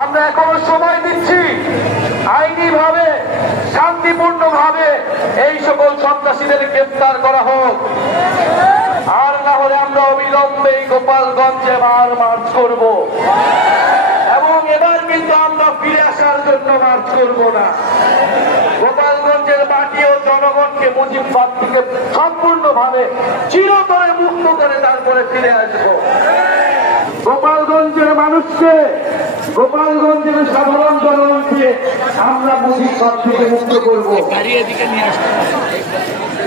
আমরা এখনো সময় দিচ্ছি আইনি ভাবে শান্তিপূর্ণ ভাবে এই সকল সন্ত্রাসীদের গ্রেফতার করা হোক, আর না হলে আমরা অবিলম্বে গোপালগঞ্জে মার্চ করব এবং এবার কিন্তু আমরা ফিরে আসার জন্য মার্চ করব না। গোপালগঞ্জের মাটি ও জনগণকে মুজিববাদ থেকে সম্পূর্ণভাবে চিরতরে মুক্ত করে তারপরে ফিরে আসবো। গোপালগঞ্জের মানুষকে, গোপালগঞ্জের সাধারণ জনগণকে আমরা মুজিববাদ থেকে মুক্ত করব।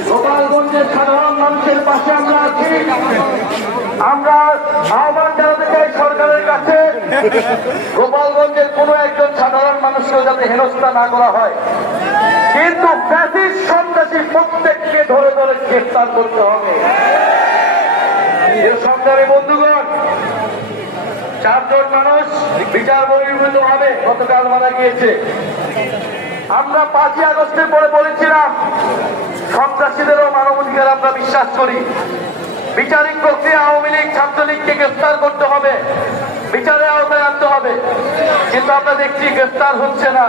গোপালগঞ্জের সাধারণ মানুষের পাশে আমরা আছি। আমরা আহ্বান জানাতে চাই সরকারের কাছে, গোপালগঞ্জের কোন একজন সাধারণ মানুষকেও যাতে হেনস্থা না করা হয়, কিন্তু ফ্যাসিস্ট সন্ত্রাসী প্রত্যেককে ধরে ধরে গ্রেফতার করতে হবে। এর সংগ্রামী বন্ধুগণ, 4 জন মানুষ বিচার বহির্ভূত ভাবে গতকাল মারা গিয়েছে। আমরা 5ই আগস্টের পরে বলেছিলাম সন্ত্রাসীদেরও মানবাধিকার আমরা বিশ্বাস করি। বিচারিক প্রক্রিয়া আওয়ামী লীগ ছাত্রলীগকে গ্রেফতার করতে হবে, বিচারের আওতায় আনতে হবে, কিন্তু আমরা দেখছি গ্রেফতার হচ্ছে না।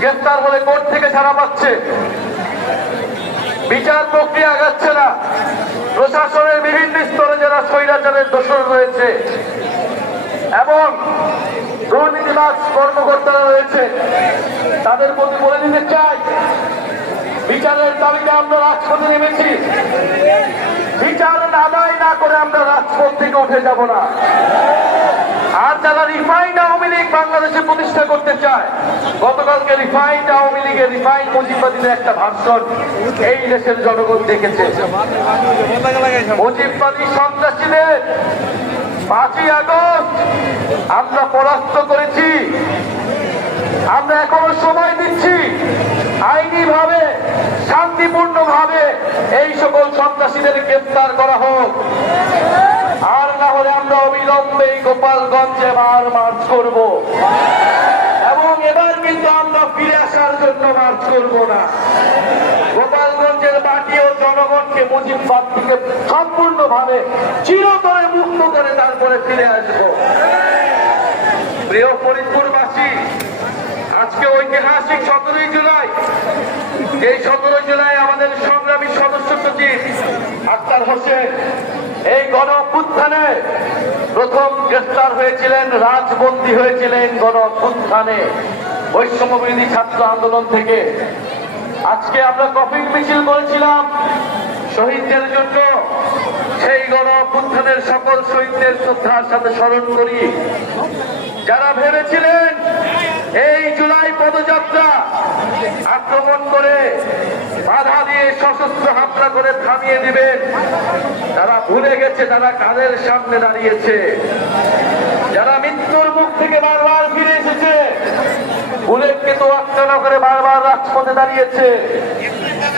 গ্রেফতার হলে কোর্ট থেকে ছাড়া পাচ্ছে, বিচার প্রক্রিয়া আগাচ্ছে না। প্রশাসনের বিভিন্ন স্তরে যারা স্বৈরাচারের দোষর রয়েছে এবং দুর্নীতিবাজ কর্মকর্তারা রয়েছে, তাদের প্রতি বলে দিতে চাই, বিচারের দাবিতে আমরা রাজপথে নেমেছি। বিচার আদায় না করে আমরা রাজপথ থেকে উঠে যাব না। আর যারা রিফাইন্ড আওয়ামী লীগ বাংলাদেশে প্রতিষ্ঠা করতে চায়, গতকালকে রিফাইন্ড আওয়ামী লীগের রিফাইন্ড মুজিববাদীদের একটা ভাষণ এই দেশের জনগণ দেখেছে। মুজিববাদী সন্ত্রাসীদের 5ই আগস্ট আমরা পরাস্ত করেছি। আমরা এখনো সময় দিচ্ছি আইনি ভাবে শান্তিপূর্ণ ভাবে এই সকল সন্ত্রাসীদের গ্রেফতার করা হোক, আর না হলে আমরা অবিলম্বে গোপালগঞ্জে মার্চ করব এবং এবার কিন্তু আমরা ফিরে আসার জন্য মার্চ করব না। গোপালগঞ্জের মাটি ও জনগণকে মুজিববাদ থেকে সম্পূর্ণভাবে চিরতরে মুক্ত করে তারপরে ফিরে আসবো। প্রিয় ফরিদপুরবাসী, আজকে ঐতিহাসিক 17ই জুলাই, এই 17 জুলাই আমাদের সংগ্রামী সদস্য সচিব আক্তার হোসেন এই গণ অভ্যুত্থানে প্রথম গ্রেফতার হয়েছিলেন, রাজবন্দী হয়েছিলেন গণ অভ্যুত্থানে বৈষম্য বিরোধী ছাত্র আন্দোলন থেকে। আজকে আমরা কফিং মিছিল করেছিলাম শহীদদের জন্য। সেই গণ অভ্যুত্থানের সকল শহীদদের শ্রদ্ধার সাথে স্মরণ করি। যারা ভেবেছিলেন এই জুলাই পদযাত্রা আক্রমণ করে বাধা দিয়ে সশস্ত্র হামলা করে থামিয়ে দিবেন, তারা ভুলে গেছে তারা কাদের সামনে দাঁড়িয়েছে। যারা মৃত্যুর মুখ থেকে বারবার ফিরে এসেছে, বুলেটকে তোয়াক্কা না করে বারবার রাজপথে দাঁড়িয়েছে,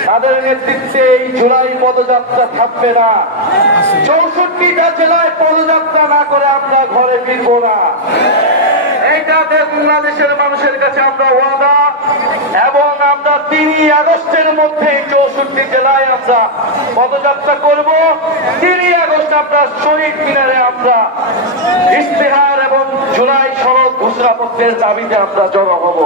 তাদের নেতৃত্বে এই জুলাই পদযাত্রা থাকবে না। 64টা জেলায় পদযাত্রা না করে আমরা ঘরে ফিরবো না। এইটা বাংলাদেশের মানুষের কাছে আমরা ওয়াদা, এবং আমরা 3ই আগস্টের মধ্যে 64 জেলায় আমরা পদযাত্রা করব। 3ই আগস্ট আমরা শহীদ মিনারে আমরা ইশতেহার এবং জুলাই সনদ ঘোষণাপত্রের দাবিতে আমরা জড়ো হব।